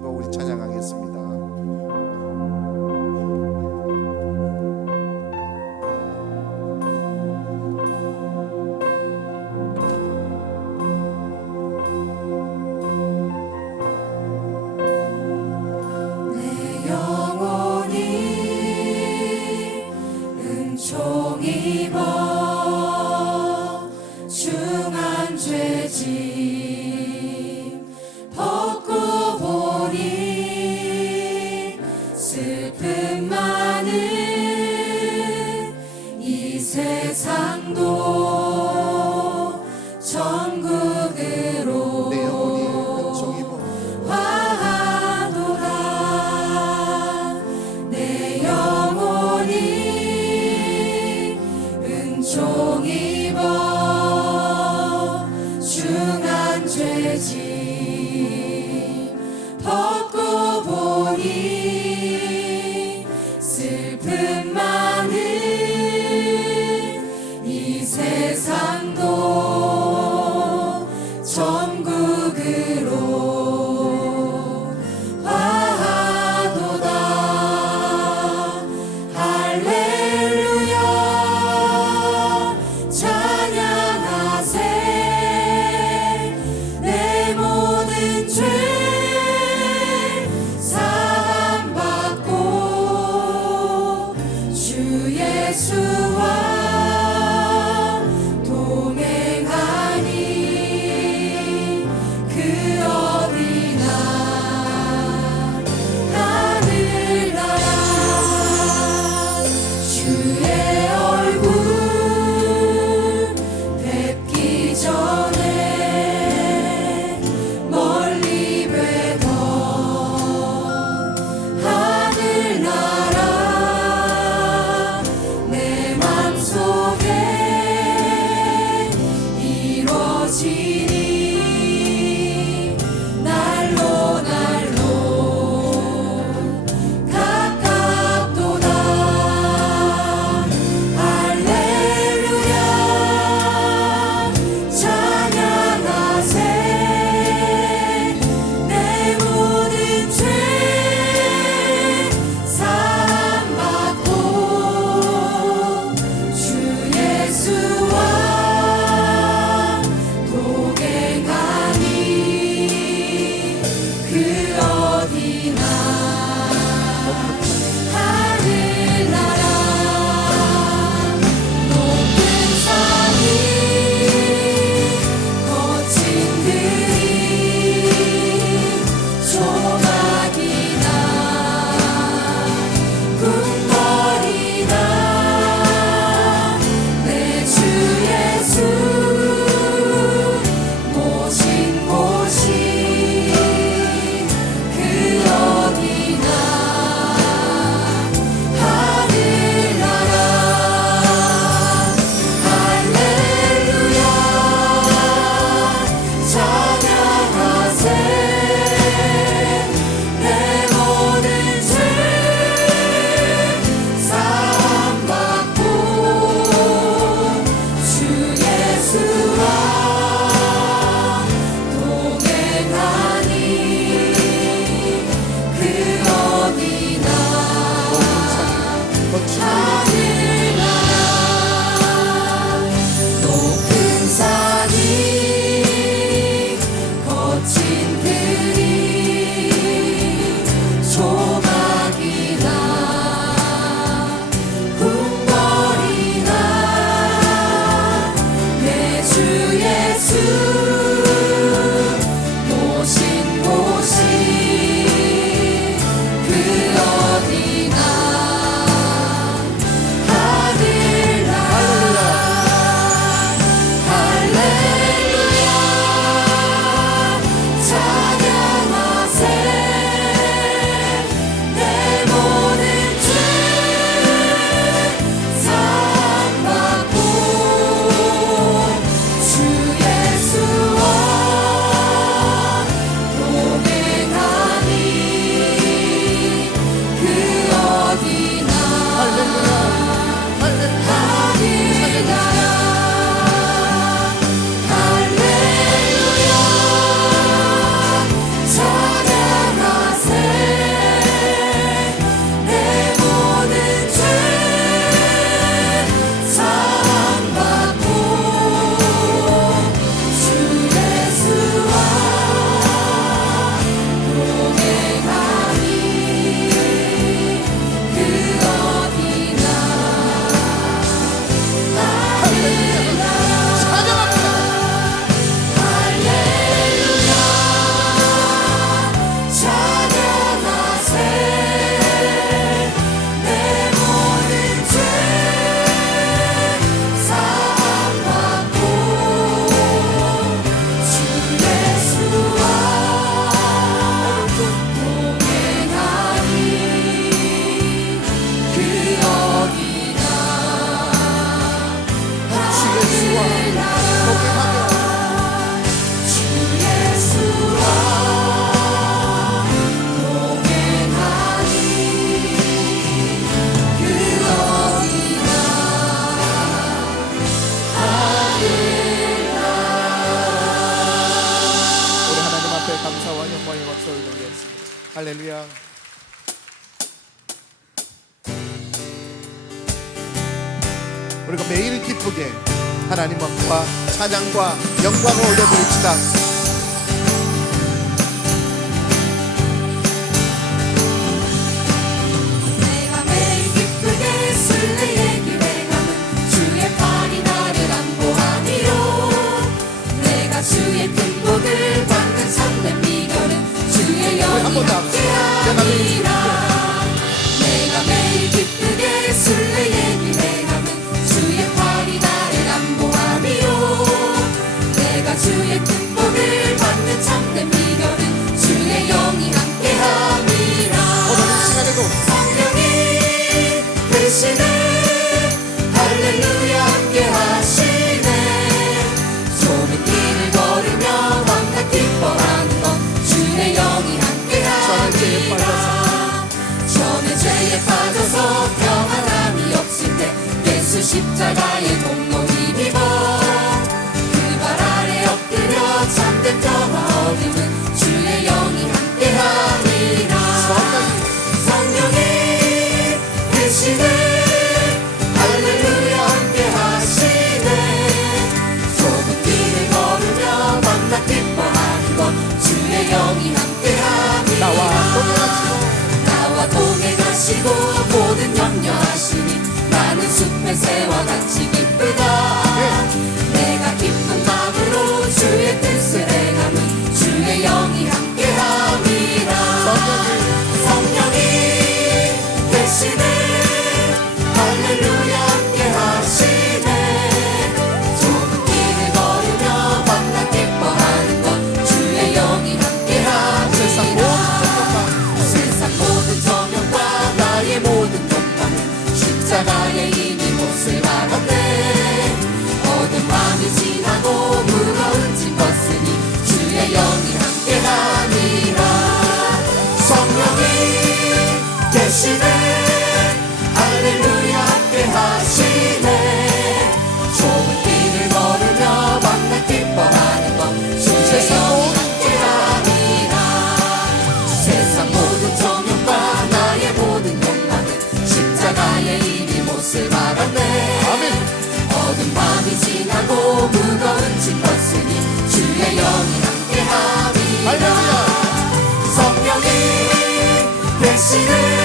입어 우리 찬양하겠습니다. 슬픔만은 이 세상 앞에 감사와 영광의 박수를 돌리겠습니다. 할렐루야. 우리가 매일 기쁘게 하나님 앞과 찬양과 영광을 올려드립시다. Gonna. 십자가의 공로를 입어 그발 아래 엎드려 잠든 저와 어림은 주의 영이 함께하리라. 성령이 계시네. 할렐루야 함께하시네. 좁은 길을 걸으며 만나 기뻐하는 것 주의 영이 함께하리라. 나와 동행하시고. 하고 무거운 짐 벗으니 주의 영이 함께하리라 성령이 대신을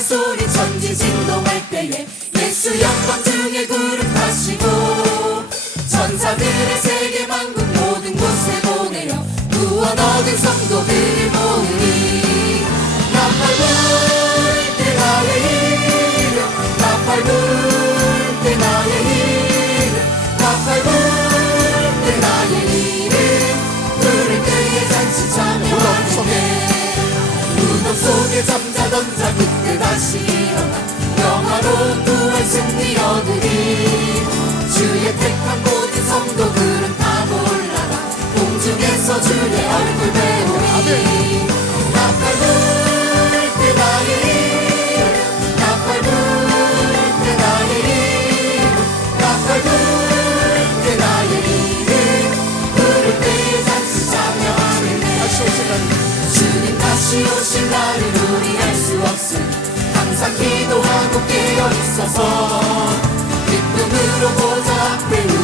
소리 천지 진동할 때에 예수 영광 중에 구름 타시고 천사들의 세계 만국 모든 곳에 보내어 구원 얻은 성도들을 모으니 나팔 불때 나의 이름 나팔 불때 나의 이름 나팔 불때 나의 이름 불을 끄게 잔치 참여하는 때 무덤 속에 잠자던 자그 assim. 기도하고 깨어 있어서 기쁨으로 보답을